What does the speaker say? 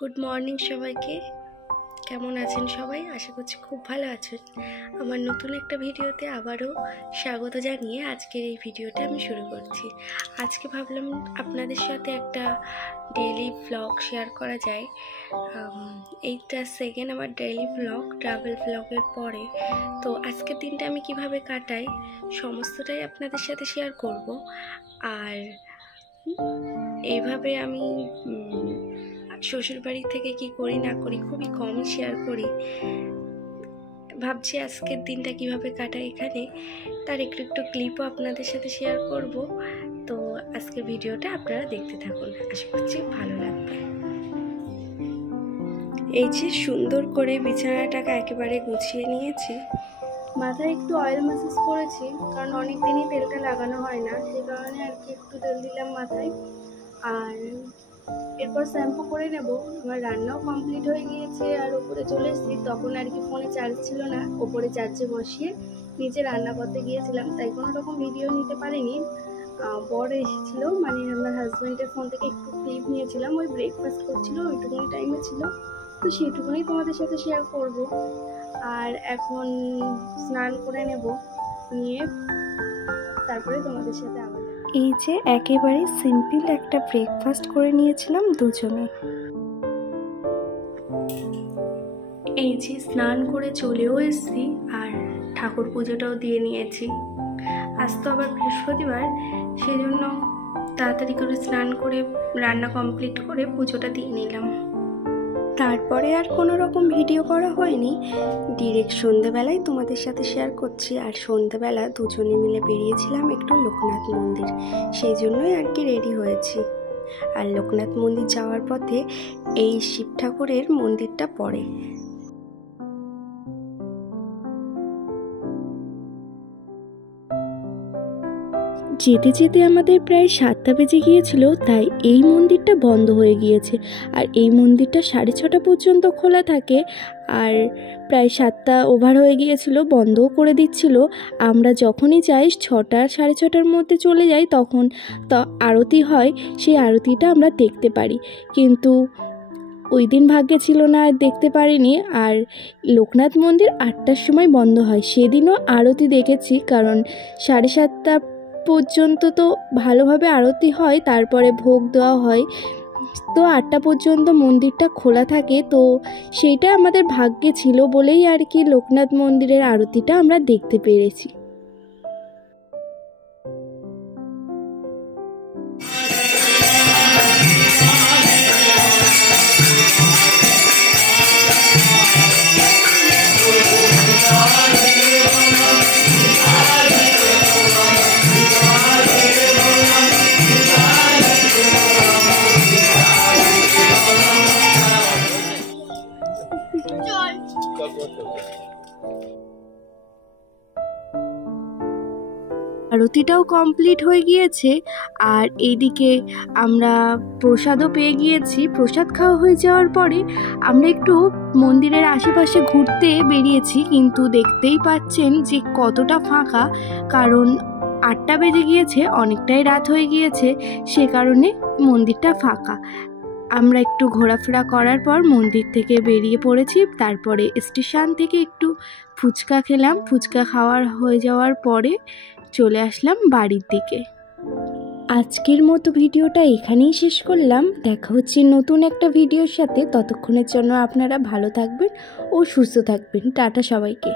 Good morning সবাইকে। কেমন আছেন সবাই? আশা করছি খুব ভালো আছেন। আমার নতুন একটা ভিডিওতে আবারও স্বাগত জানিয়ে আজকের এই ভিডিওটা আমি শুরু করছি। আজকে ভাবলাম আপনাদের সাথে একটা ডেইলি ভ্লগ শেয়ার করা যায়। এইটা সেকেন্ড আমার ডেইলি ভ্লগ, ট্রাভেল ভ্লগের পরে। তো আজকের দিনটা আমি কিভাবে কাটাই সমস্তটাই আপনাদের সাথে শেয়ার করব। আর এইভাবে আমি শ্বশুরবাড়ি থেকে কি করি না করি খুবই কমই শেয়ার করি। ভাবছি আজকের দিনটা কিভাবে কাটাই এখানে, তার একটু একটু ক্লিপও আপনাদের সাথে শেয়ার করব। তো আজকের ভিডিওটা আপনারা দেখতে থাকুন, আশা করছি ভালো লাগবে। এই যে সুন্দর করে বিছানাটাকে একেবারে গুছিয়ে নিয়েছি। মাথায় একটু অয়েল ম্যাসাজ করেছি, কারণ অনেক দিনই তেলটা লাগানো হয় না, সেই কারণে আর কি একটু তেল দিলাম মাথায়। আর এরপর শ্যাম্পু করে নেব। আমার রান্নাও কমপ্লিট হয়ে গিয়েছে, আর ওপরে চলে এসেছি। তখন আর কি ফোনে চার্জ ছিল না, ওপরে চার্জে বসিয়ে নিচে রান্না করতে গিয়েছিলাম, তাই কোনো রকম ভিডিও নিতে পারিনি। বর এসেছিল, মানে আমার হাজব্যান্ডের ফোন থেকে একটু ক্লিপ নিয়েছিলাম। ওই ব্রেকফাস্ট করছিল, ওইটুকুনি টাইমে ছিল, তো সেইটুকুনি তোমাদের সাথে শেয়ার করব। আর এখন স্নান করে নেব, নিয়ে তারপরে তোমাদের সাথে আবার। এই যে একেবারে সিম্পল একটা ব্রেকফাস্ট করে নিয়েছিলাম দুজনে। এই যে স্নান করে চলেও এসেছি, আর ঠাকুর পুজোটাও দিয়ে নিয়েছি। আজ তো আবার বৃহস্পতিবার, সেই জন্য তাড়াতাড়ি করে স্নান করে রান্না কমপ্লিট করে পুজোটা দিয়ে নিলাম। তারপরে আর কোনো রকম ভিডিও করা হয়নি, ডিরেক্ট সন্ধ্যেবেলায় তোমাদের সাথে শেয়ার করছি। আর সন্ধ্যেবেলা দুজনে মিলে বেরিয়েছিলাম একটু লোকনাথ মন্দির, সেই জন্যই আর কি রেডি হয়েছি। আর লোকনাথ মন্দির যাওয়ার পথে এই শিব ঠাকুরের মন্দিরটা পড়ে। যেতে যেতে আমাদের প্রায় 7টা বেজে গিয়েছিল, তাই এই মন্দিরটা বন্ধ হয়ে গিয়েছে। আর এই মন্দিরটা 6:30 পর্যন্ত খোলা থাকে, আর প্রায় 7টা ওভার হয়ে গিয়েছিল, বন্ধও করে দিচ্ছিল। আমরা যখনই যাই 6টা 6:30টার মধ্যে চলে যাই, তখন তো আরতি হয়, সেই আরতিটা আমরা দেখতে পারি। কিন্তু ওই দিন ভাগ্যে ছিল না, আর দেখতে পারিনি। আর লোকনাথ মন্দির 8টার সময় বন্ধ হয়, সেদিনও আরতি দেখেছি, কারণ 7:30টা পর্যন্ত তো ভালোভাবে আরতি হয়, তারপরে ভোগ দেওয়া হয়। তো 8টা পর্যন্ত মন্দিরটা খোলা থাকে, তো সেইটা আমাদের ভাগ্যে ছিল বলেই আর কি লোকনাথ মন্দিরের আরতিটা আমরা দেখতে পেরেছি। আরতিটাও কমপ্লিট হয়ে গিয়েছে, আর এইদিকে আমরা প্রসাদও পেয়ে গিয়েছি। প্রসাদ খাওয়া হয়ে যাওয়ার পরে আমরা একটু মন্দিরের আশেপাশে ঘুরতে বেরিয়েছি, কিন্তু দেখতেই পাচ্ছেন যে কতটা ফাঁকা, কারণ 8টা বেজে গিয়েছে, অনেকটাই রাত হয়ে গিয়েছে, সে কারণে মন্দিরটা ফাঁকা। আমরা একটু ঘোরাফেরা করার পর মন্দির থেকে বেরিয়ে পড়েছি। তারপরে স্টেশন থেকে একটু ফুচকা খেলাম। ফুচকা খাওয়ার হয়ে যাওয়ার পরে চলে আসলাম বাড়ির দিকে। আজকের মতো ভিডিওটা এখানেই শেষ করলাম। দেখা হচ্ছে নতুন একটা ভিডিওর সাথে। ততক্ষণের জন্য আপনারা ভালো থাকবেন ও সুস্থ থাকবেন। টাটা সবাইকে।